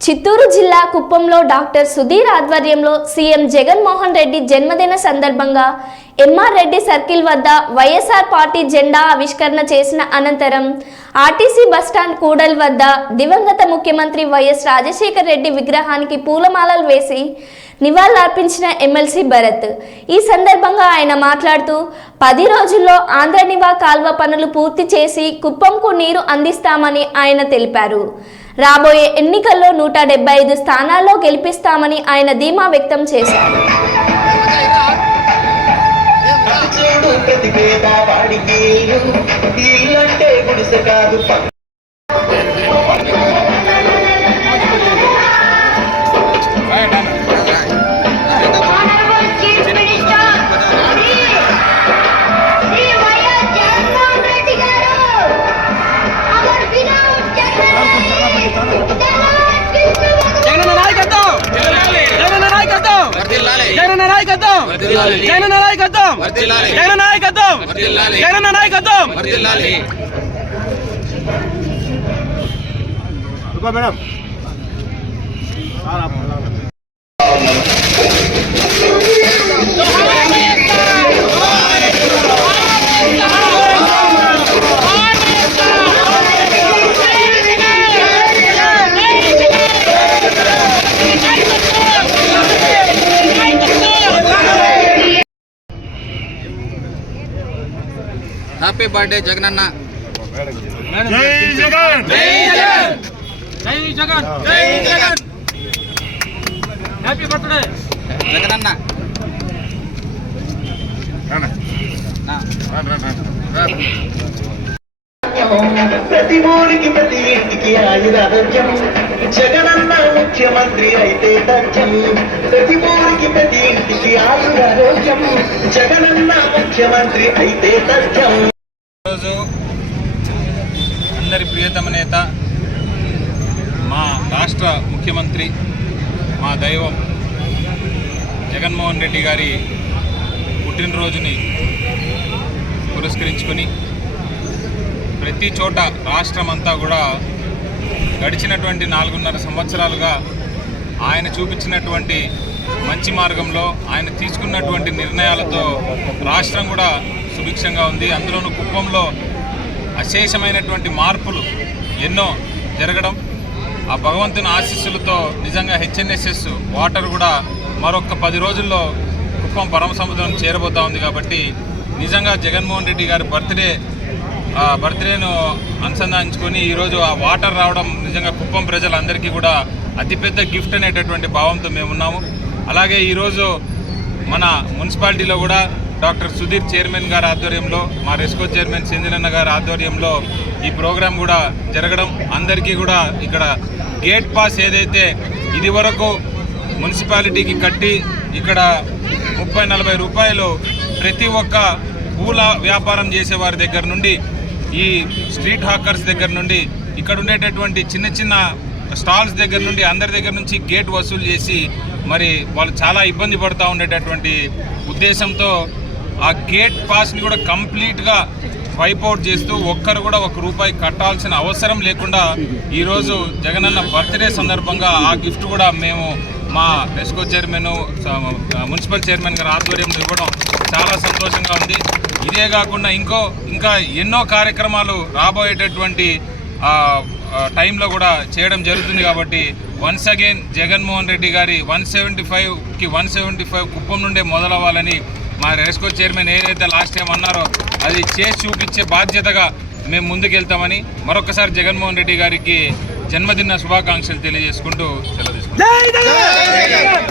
చిత్తూరు జిల్లా కుప్పంలో డాక్టర్ సుధీర్ ఆధ్వర్యంలో సీఎం జగన్మోహన్ రెడ్డి జన్మదిన సందర్భంగా ఎంఆర్ రెడ్డి సర్కిల్ వద్ద వైఎస్ఆర్ పార్టీ జెండా ఆవిష్కరణ చేసిన అనంతరం ఆర్టీసీ బస్టాండ్ కూడల్ వద్ద దివంగత ముఖ్యమంత్రి వైఎస్ రాజశేఖర రెడ్డి విగ్రహానికి పూలమాలలు వేసి నివాళులర్పించిన ఎమ్మెల్సీ భరత్. ఈ సందర్భంగా ఆయన మాట్లాడుతూ పది రోజుల్లో ఆంధ్రనివా కాల్వ పనులు పూర్తి చేసి కుప్పంకు నీరు అందిస్తామని ఆయన తెలిపారు. రాబోయే ఎన్నికల్లో నూట డెబ్బై ఐదు స్థానాల్లో గెలిపిస్తామని ఆయన ధీమా వ్యక్తం చేశారు. ఇల్లంటే గుడిసె కాదు నాయకత్వం! జగనన్న నాయకత్వం! జగనన్న నాయకత్వం! జగనన్న నాయకత్వం! హ్యాపీ బర్త్డే జగనన్న జై జగన్ జై జగన్ జై జగన్ జై జగన్ హ్యాపీ బర్త్డే జగనన్న నా. ప్రతి ఊరికి ప్రతి ఇంటికి ఆయురారోగ్యం జగనన్న ముఖ్యమంత్రి అయితే తథ్యం. ప్రతి ఊరికి ప్రతి ఇంటికి ఆయురారోగ్యం జగనన్న ముఖ్యమంత్రి అయితే తథ్యం. రోజు అందరి ప్రియతమ నేత మా రాష్ట్ర ముఖ్యమంత్రి మా దైవం జగన్మోహన్ రెడ్డి గారి పుట్టినరోజుని పురస్కరించుకొని ప్రతి చోట రాష్ట్రం అంతా కూడా గడిచినటువంటి నాలుగున్నర సంవత్సరాలుగా ఆయన చూపించినటువంటి మంచి మార్గంలో ఆయన తీసుకున్నటువంటి నిర్ణయాలతో రాష్ట్రం కూడా సుభిక్షంగా ఉంది. అందులోనూ కుప్పంలో అశేషమైనటువంటి మార్పులు ఎన్నో జరగడం ఆ భగవంతుని ఆశీస్సులతో నిజంగా హెచ్ఎన్ఎస్ఎస్ వాటర్ కూడా మరొక పది రోజుల్లో కుప్పం పరమ సముద్రం చేరబోతా ఉంది కాబట్టి నిజంగా జగన్మోహన్ రెడ్డి గారి బర్త్డే బర్త్డేను అనుసంధానించుకొని ఈరోజు ఆ వాటర్ రావడం నిజంగా కుప్పం ప్రజలందరికీ కూడా అతిపెద్ద గిఫ్ట్ అనేటటువంటి భావంతో మేము ఉన్నాము. అలాగే ఈరోజు మన మున్సిపాలిటీలో కూడా డాక్టర్ సుధీర్ చైర్మన్ గారి ఆధ్వర్యంలో మా రెస్కో చైర్మన్ సెంజిలన్న గారి ఆధ్వర్యంలో ఈ ప్రోగ్రాం కూడా జరగడం అందరికీ కూడా ఇక్కడ గేట్ పాస్ ఏదైతే ఇది వరకు మున్సిపాలిటీకి కట్టి ఇక్కడ ముప్పై నలభై రూపాయలు ప్రతి ఒక్క పూల వ్యాపారం చేసేవారి దగ్గర నుండి ఈ స్ట్రీట్ హాకర్స్ దగ్గర నుండి ఇక్కడ ఉండేటటువంటి చిన్న చిన్న స్టాల్స్ దగ్గర నుండి అందరి దగ్గర నుంచి గేట్ వసూలు చేసి మరి వాళ్ళు చాలా ఇబ్బంది పడుతూ ఉండేటటువంటి ఉద్దేశంతో ఆ గేట్ పాస్ని కూడా కంప్లీట్గా వైప్ అవుట్ చేస్తూ ఒక్కరు కూడా ఒక రూపాయి కట్టాల్సిన అవసరం లేకుండా ఈరోజు జగనన్న బర్త్డే సందర్భంగా ఆ గిఫ్ట్ కూడా మేము మా రెస్కో చైర్మన్ మున్సిపల్ చైర్మన్ గారి ఆధ్వర్యంలో ఇవ్వడం చాలా సంతోషంగా ఉంది. ఇదే కాకుండా ఇంకో ఇంకా ఎన్నో కార్యక్రమాలు రాబోయేటటువంటి టైంలో కూడా చేయడం జరుగుతుంది కాబట్టి వన్స్ అగైన్ జగన్మోహన్ రెడ్డి గారి వన్ సెవెంటీ ఫైవ్కి వన్ సెవెంటీ ఫైవ్ కుప్పం నుండే మొదలవ్వాలని మా రెస్కో చైర్మన్ ఏదైతే లాస్ట్ టైం అన్నారో అది చేసి చూపించే బాధ్యతగా మేము ముందుకెళ్తామని మరొకసారి జగన్మోహన్ రెడ్డి గారికి జన్మదిన శుభాకాంక్షలు తెలియజేసుకుంటూ 来大家。来来来